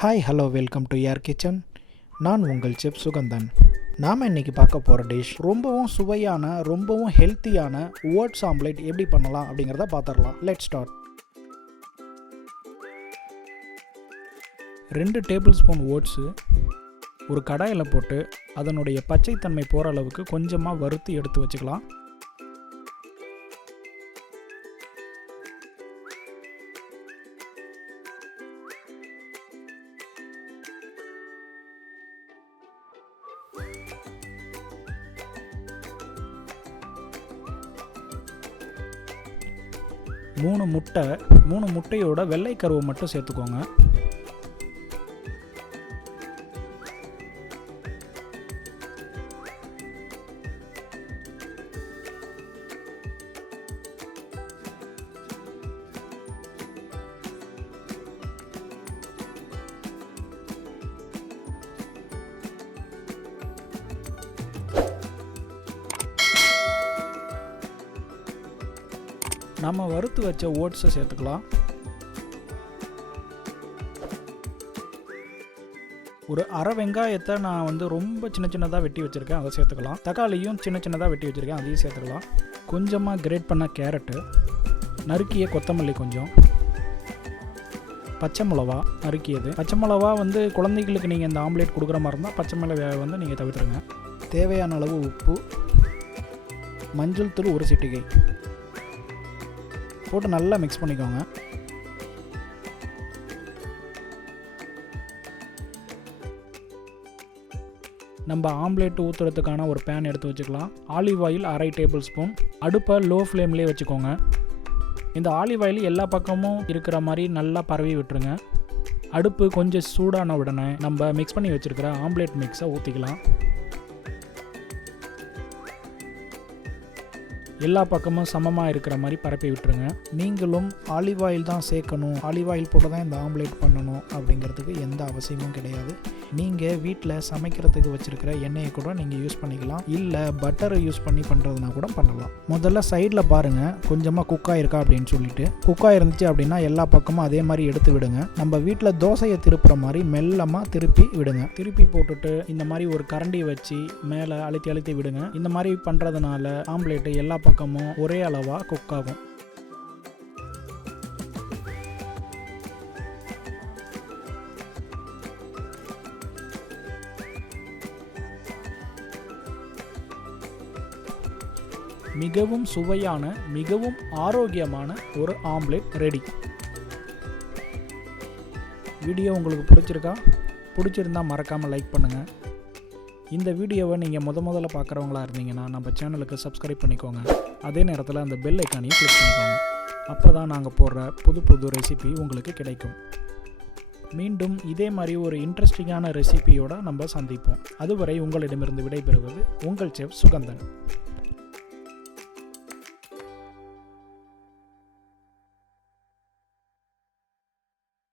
Hi hello welcome to யார் kitchen. நான் உங்கள் செஃப் சுகந்தன். நாம் இன்றைக்கி பார்க்க போகிற டிஷ் ரொம்பவும் சுவையான ரொம்பவும் ஹெல்த்தியான ஓட்ஸ் ஆம்லேட் எப்படி பண்ணலாம் அப்படிங்கிறத பார்த்துடலாம். Let's start. 2 table spoon oats ஒரு கடாயில் போட்டு அதனுடைய பச்சைத்தன்மை போகிற அளவுக்கு கொஞ்சமாக வறுத்து எடுத்து வச்சுக்கலாம். மூணு முட்டையோட வெள்ளை கருவை மட்டும் சேர்த்துக்கோங்க. நம்ம வறுத்து வச்ச ஓட்ஸை சேர்த்துக்கலாம். ஒரு அரை வெங்காயத்தை நான் ரொம்ப சின்னதாக வெட்டி வச்சுருக்கேன், அதை சேர்த்துக்கலாம். தக்காளியும் சின்னதாக வெட்டி வச்சுருக்கேன், அதையும் சேர்த்துக்கலாம். கொஞ்சமாக கிரேட் பண்ண கேரட்டு, நறுக்கிய கொத்தமல்லி, கொஞ்சம் பச்சை மிளவா நறுக்கியது. பச்சை மிளவா குழந்தைகளுக்கு நீங்கள் இந்த ஆம்லேட் கொடுக்குற மாதிரி இருந்தால் பச்சை மிளகாய் நீங்கள் தவிர்த்துருங்க. தேவையான அளவு உப்பு, மஞ்சள் தூள் 1 சிட்டிகை போட்டு நல்லா மிக்ஸ் பண்ணிக்கோங்க. நம்ம ஆம்லேட் ஊற்றுறதுக்கான ஒரு பேன் எடுத்து வச்சுக்கலாம். Olive oil 1/2 table spoon. அடுப்பை லோ ஃப்ளேம்லேயே வச்சுக்கோங்க. இந்த ஆலிவ் ஆயில் எல்லா பக்கமும் இருக்கிற மாதிரி நல்லா பரவி விட்டுருங்க. அடுப்பு கொஞ்சம் சூடான உடனே நம்ம மிக்ஸ் பண்ணி வச்சுருக்கிற ஆம்லேட் மிக்ஸை ஊற்றிக்கலாம். எல்லா பக்கமும் சமமாக இருக்கிற மாதிரி பரப்பி விட்டுருங்க. நீங்களும் ஆலிவ் ஆயில் தான் சேர்க்கணும், ஆலிவ் ஆயில் போட்டு தான் இந்த ஆம்லேட் பண்ணணும் அப்படிங்கிறதுக்கு எந்த அவசியமும் கிடையாது. நீங்கள் வீட்டில் சமைக்கிறதுக்கு வச்சுருக்கிற எண்ணெயை கூட நீங்கள் யூஸ் பண்ணிக்கலாம், இல்லை பட்டரை யூஸ் பண்ணி பண்ணுறதுனா கூட பண்ணலாம். முதல்ல சைடில் பாருங்கள் கொஞ்சமாக குக்காக இருக்கா அப்படின்னு சொல்லிட்டு. குக்காக இருந்துச்சு அப்படின்னா எல்லா பக்கமும் அதே மாதிரி எடுத்து விடுங்க. நம்ம வீட்டில் தோசையை திருப்புற மாதிரி மெல்லமாக திருப்பி விடுங்க. திருப்பி போட்டுட்டு இந்த மாதிரி ஒரு கரண்டி வச்சு மேலே அழுத்தி விடுங்க. இந்த மாதிரி பண்ணுறதுனால ஆம்லேட்டு எல்லா பக்கமும் ஒரே அளவாக குக் ஆகும். மிகவும் சுவையான மிகவும் ஆரோக்கியமான ஒரு ஆம்லேட் ரெடி. வீடியோ உங்களுக்கு பிடிச்சிருந்தா மறக்காமல் லைக் பண்ணுங்கள். இந்த வீடியோவை நீங்கள் முதல்ல பார்க்குறவங்களா இருந்தீங்கன்னா நம்ம சேனலுக்கு சப்ஸ்கிரைப் பண்ணிக்கோங்க. அதே நேரத்தில் அந்த பெல் ஐக்கானையும் கிளிக் பண்ணிக்கோங்க. அப்போ தான் நாங்கள் போடுற புது ரெசிபி உங்களுக்கு கிடைக்கும். மீண்டும் இதே மாதிரி ஒரு இன்ட்ரெஸ்டிங்கான ரெசிபியோடு நம்ம சந்திப்போம். அதுவரை உங்களிடமிருந்து விடைபெறுவது உங்கள் செஃப் சுகந்தன்.